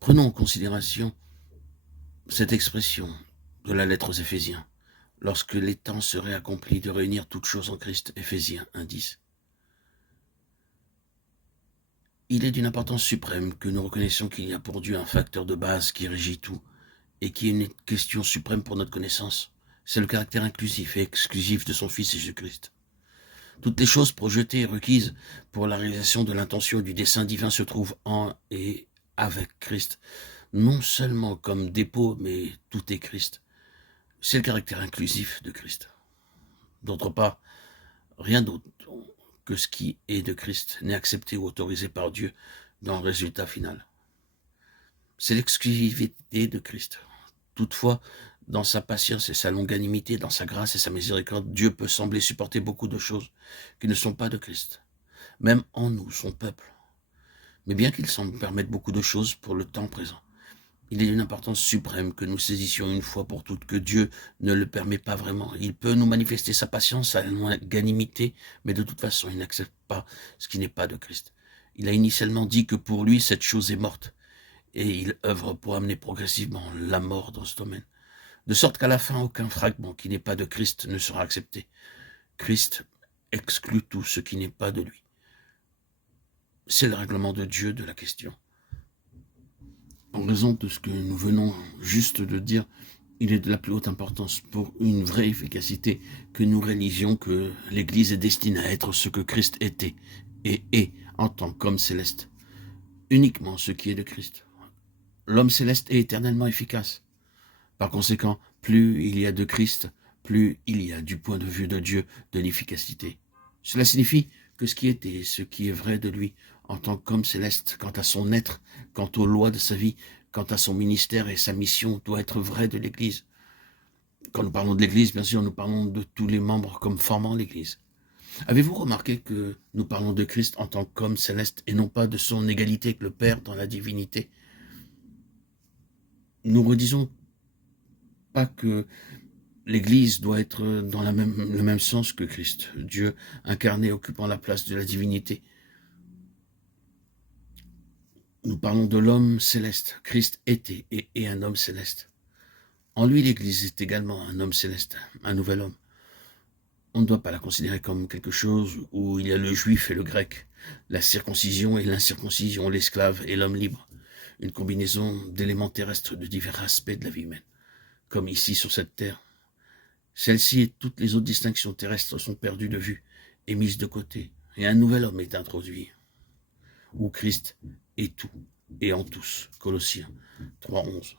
Prenons en considération cette expression de la lettre aux Éphésiens. Lorsque les temps seraient accomplis de réunir toutes choses en Christ, Éphésiens 1,10. Il est d'une importance suprême que nous reconnaissions qu'il y a pour Dieu un facteur de base qui régit tout et qui est une question suprême pour notre connaissance. C'est le caractère inclusif et exclusif de son Fils Jésus-Christ. Toutes les choses projetées et requises pour la réalisation de l'intention et du dessein divin se trouvent en et avec Christ, non seulement comme dépôt, mais tout est Christ. C'est le caractère inclusif de Christ. D'autre part, rien d'autre que ce qui est de Christ n'est accepté ou autorisé par Dieu dans le résultat final. C'est l'exclusivité de Christ. Toutefois, dans sa patience et sa longanimité, dans sa grâce et sa miséricorde, Dieu peut sembler supporter beaucoup de choses qui ne sont pas de Christ, même en nous, son peuple. Mais bien qu'il semble permettre beaucoup de choses pour le temps présent, il est d'une importance suprême que nous saisissions une fois pour toutes que Dieu ne le permet pas vraiment. Il peut nous manifester sa patience, sa longanimité, mais de toute façon, il n'accepte pas ce qui n'est pas de Christ. Il a initialement dit que pour lui, cette chose est morte, et il œuvre pour amener progressivement la mort dans ce domaine. De sorte qu'à la fin, aucun fragment qui n'est pas de Christ ne sera accepté. Christ exclut tout ce qui n'est pas de lui. C'est le règlement de Dieu de la question. En raison de ce que nous venons juste de dire, il est de la plus haute importance pour une vraie efficacité que nous réalisions que l'Église est destinée à être ce que Christ était et est en tant qu'homme céleste. Uniquement ce qui est de Christ. L'homme céleste est éternellement efficace. Par conséquent, plus il y a de Christ, plus il y a du point de vue de Dieu de l'efficacité. Cela signifie que ce qui était, ce qui est vrai de lui, en tant qu'homme céleste, quant à son être, quant aux lois de sa vie, quant à son ministère et sa mission, doit être vrai de l'Église. Quand nous parlons de l'Église, bien sûr, nous parlons de tous les membres comme formant l'Église. Avez-vous remarqué que nous parlons de Christ en tant qu'homme céleste et non pas de son égalité avec le Père dans la divinité? Nous redisons pas que l'Église doit être dans le même sens que Christ, Dieu incarné occupant la place de la divinité. Nous parlons de l'homme céleste. Christ était et est un homme céleste. En lui, l'Église est également un homme céleste, un nouvel homme. On ne doit pas la considérer comme quelque chose où il y a le juif et le grec, la circoncision et l'incirconcision, l'esclave et l'homme libre, une combinaison d'éléments terrestres de divers aspects de la vie humaine, comme ici sur cette terre. Celle-ci et toutes les autres distinctions terrestres sont perdues de vue et mises de côté, et un nouvel homme est introduit, où Christ est tout et en tous. Colossiens 3,11.